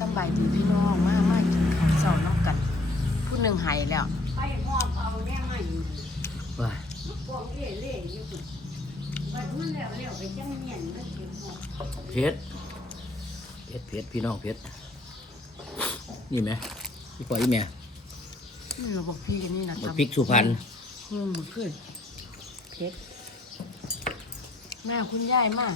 สำบายดีพี่น้องมากมากกินข้าวเช้าน้ำกัน ผู้หนึ่งหายแล้วไปหอบเอาแน่มันว้ายพวกเล่เล่อยู่พุ่นบัดมันแล้วแล้วไปจังเมียนมันสิหอบเพชรเพชรเพชรพี่น้องเพชรนี่ไหมพี่ปอยอีแม่นี่เราบอกพี่กันนี่นะบักพริกสุพรรณหุ่งมือขึ้นเพชรแม่คุณยายมาก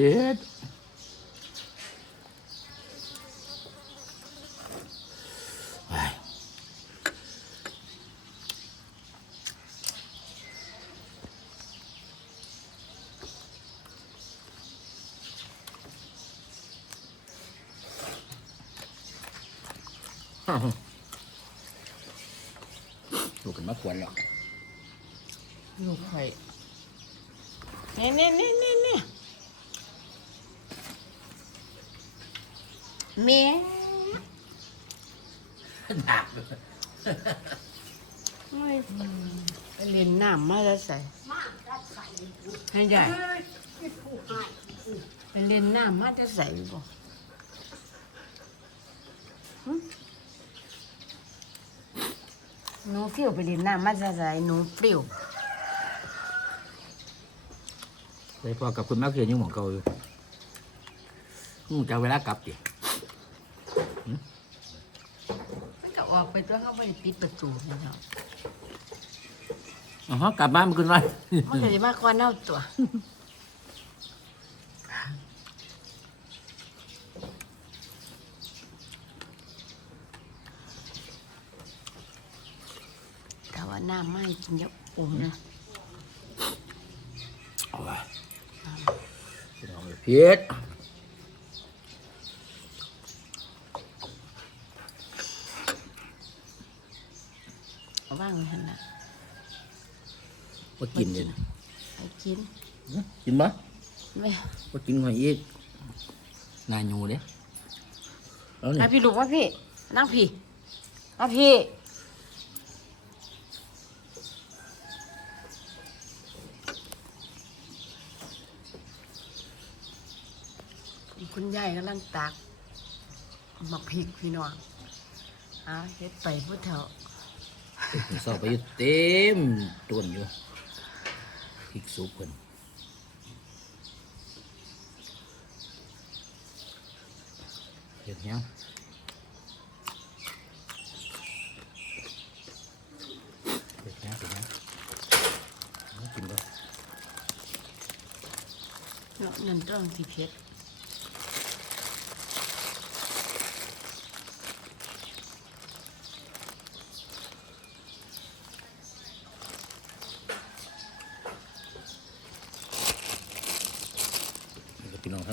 เพชรว้ายลูกกันมาขวนหรอกลูกไข่เนี่ยเนี่ยเนี่ยเนี่ย เนี่ยหนักไม่ไปเรียนน้ำมาแล้วใส่มากรัดใสให้ใหญ่เอ้ยไอ้ผู้หายไปเรียนน้ำมาจะใส่บ่หึหนูฟิวไปเรียนน้ำมาจะใส่หนูเปรี้ยวเลยพอกับคุณแม่เขียนยังหมองเก่าอยู่มึงจะเอาเวลากลับดิ มันก็ ออกไปตัวเขาไม่ได้ปิดประตูนี่เนาะอ๋อกลับบ้านมาขึ้นไว้มันก็จะมากกว่าเน่าตัวแต่ว่าน้ำไม่กินเยอะอมนะเอาไปเอาไปเพียร เอา ว่างไว้หันน่ะว่ากินเลยนะให้กินกินมั้ยแม่ว่ากินหอยอีกนายูเด้แล้วนี่อะพี่ลูกว่าพี่ นั่งพี่มาพี่คุณยายกำลังตักหมักพริกพี่น้องอะเฮ็ดไปพุทธเถา สอบไปอยู่เต็มต้นอยู่พริกสุกเพิ่นเห็นยังเห็นยังเห็นยังกินบ่เนาะนั่นต้องที่เพชร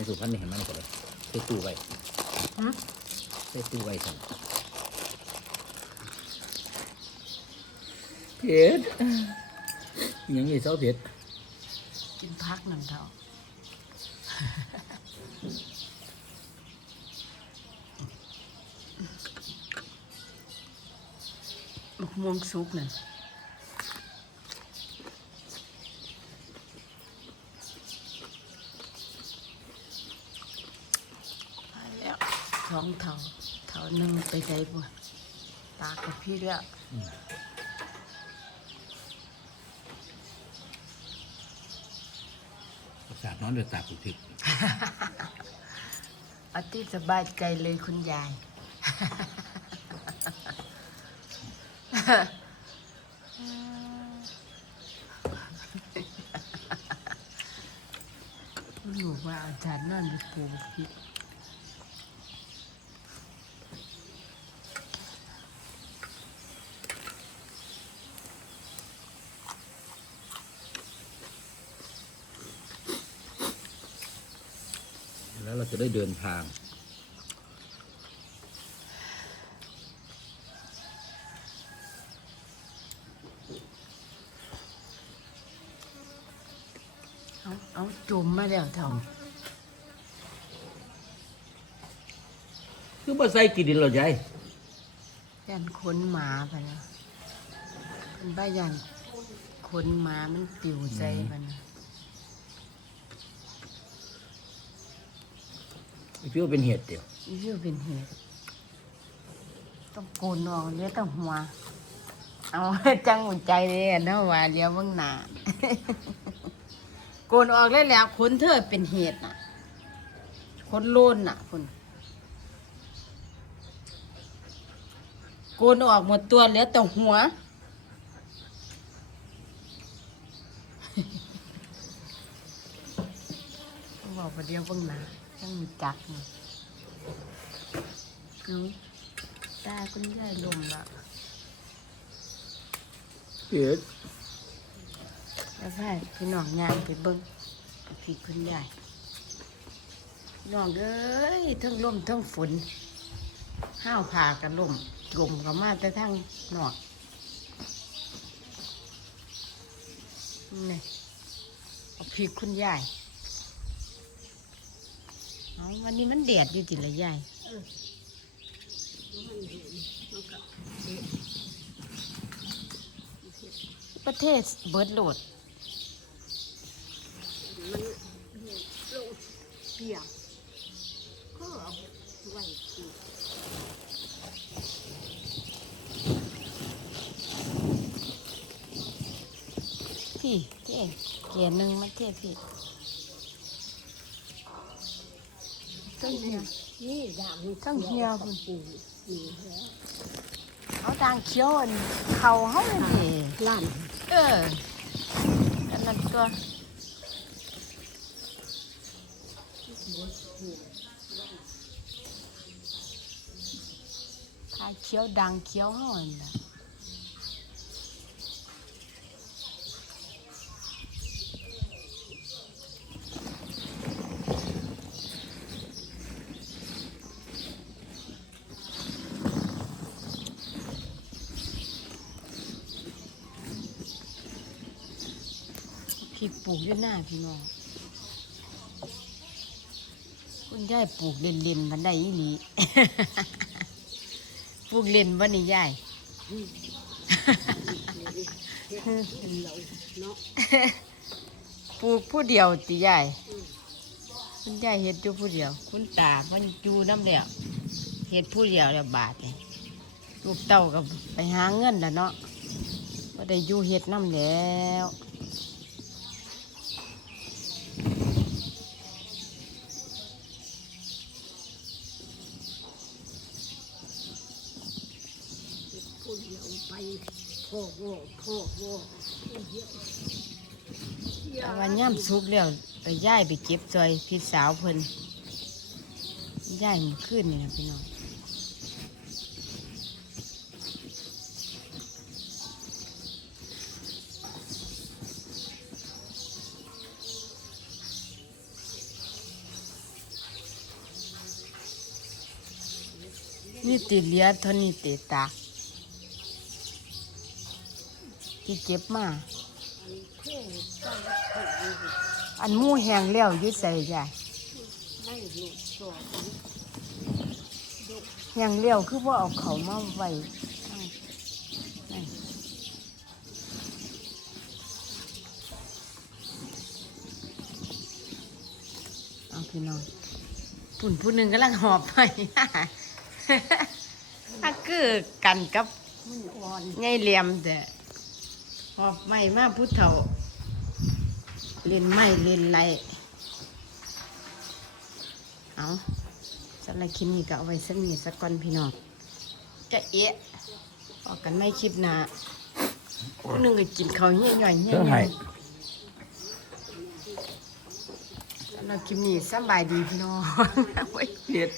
นี่ ก็พี่น้องทั้งสุพรรณนี่เห็นมันก็เลยใส่ตู้ไว้หึใส่ตู้ไว้สั่นเผ็ดอิหยังนี่เศร้าเผ็ดกินพักนั่นเถามะม่วงสุกนั่นไปแล้วท้องเถาเถา หนึ่งไปใจบ่ตากับพี่แล้วประสาทนอนด้วยตาปุกทิกเอาที่สบายใจเลยคุณยายรู้ว่าอาจารย์นั่นปูพิษ แล้วเราจะได้เดินทาง เอาเอาจุ่มมาแล้วเทองคือบ่ใส่กินดินเราใหญ่ยันขนหมาไปนะเป็นบ้ายันขนหมามันติวใจไปนะ พี่ว่เป็นเห็ดเดียวอีวิวเป็นเหตุต้องโกนออกเลี้ยต้องหัว เอาจังหุ่นใจเลยเนาะว่าเลี้ยวเบิ่งหน้าโกนออกแล้วแล้วขนเธอเป็นเหตุน่ะขนโลนน่ะคุณโกนออกหมดตัวเหลือแต่หัว บอกประเดี๋ยวเบิ่งหน้า จังมีจักนี่เอาตาคุณยายลมละเห็ดแล้วให้พี่น้องย่างไปเบิ่งพี่คุณยายพี่น้องเอ้ยทั้งลมทั้งฝนห้าวผ่ากันลมลมก็มาแต่ทั้งนอกนี่เอาพี่คุณยาย เอาวันนี้มันแดดอยู่จิละยายประเทศเบิร์ดโหลด มันลงเปียกก็เอาไว้กินพี่เท่เกียร์หนึ่งมาเท่พี่ ต้งเหี่ยวนี่ด่างต้งเหี่ยวพุ่นปูนี่แล้วเอาด่างเขียวอันเขาเขาเลยดิล้านเอออันนั้นตัวทาเขียวด่างเขียวเขาอันนะ พี่ปลูกอยู่หน้าพี่น้องคุณยายปลูกเล่นๆมันไดอีหลีปลูกเล่นวันนี้ยายปลูกผู้เดียวติยายคุณยายเฮ็ดอยู่ผู้เดียว คุณตามันอยู่น้ำเดียวเฮ็ดผู้เดียวแล้วบาทนี่ลูกเต้าก็ไปหาเงินแล้วเนาะก็ได้อยู่เฮ็ดน้ำแล้ว พู ไปพ่อว่พ่อว่แต่ว่าย่ำสุกแล้วไปย้ายไปเก็บซอยพี่สาวเพิ่นย้ายมันขึ้นนี่นะพี่น้องนี่ติเลียเท่านี้ติตาก ที่เก็บมาอันหมูแห้งแล้วอยึดใส่จ้ะไม่ลูกตัวแห้งแล้วคือว่าเอาเขามาไว้ข้างในเอาพี่น้องปุ่นผู้หนึ่งกำลังหอบไปถ้าคือกันกับมืออ่อนไงเหลี่ยมแต่ หอบไม่มาผู้เฒ่าเล่นไม่เล่นไรเอาสำหรับคลิปนี้ก็เอาไว้สักนิดสักก่อนพี่น้องจะเอะออกกันไม่คลิปหนาผู้หนึ่งก็กินเขาวเหี้ยย่อยเหี้ยเท่าไหย่ร่อยสำหรับคลิปนี้สำบายดีพี่น้องเห็ด